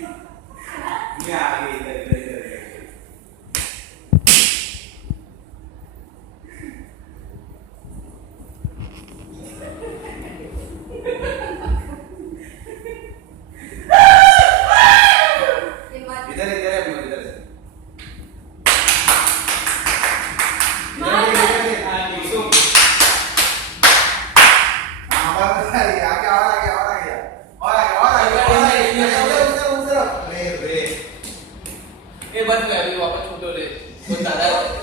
ये आ गई इधर इधर इधर इधर इधर है अपने इधर से ये बंद कर अभी वापस छोटो ले वो दादा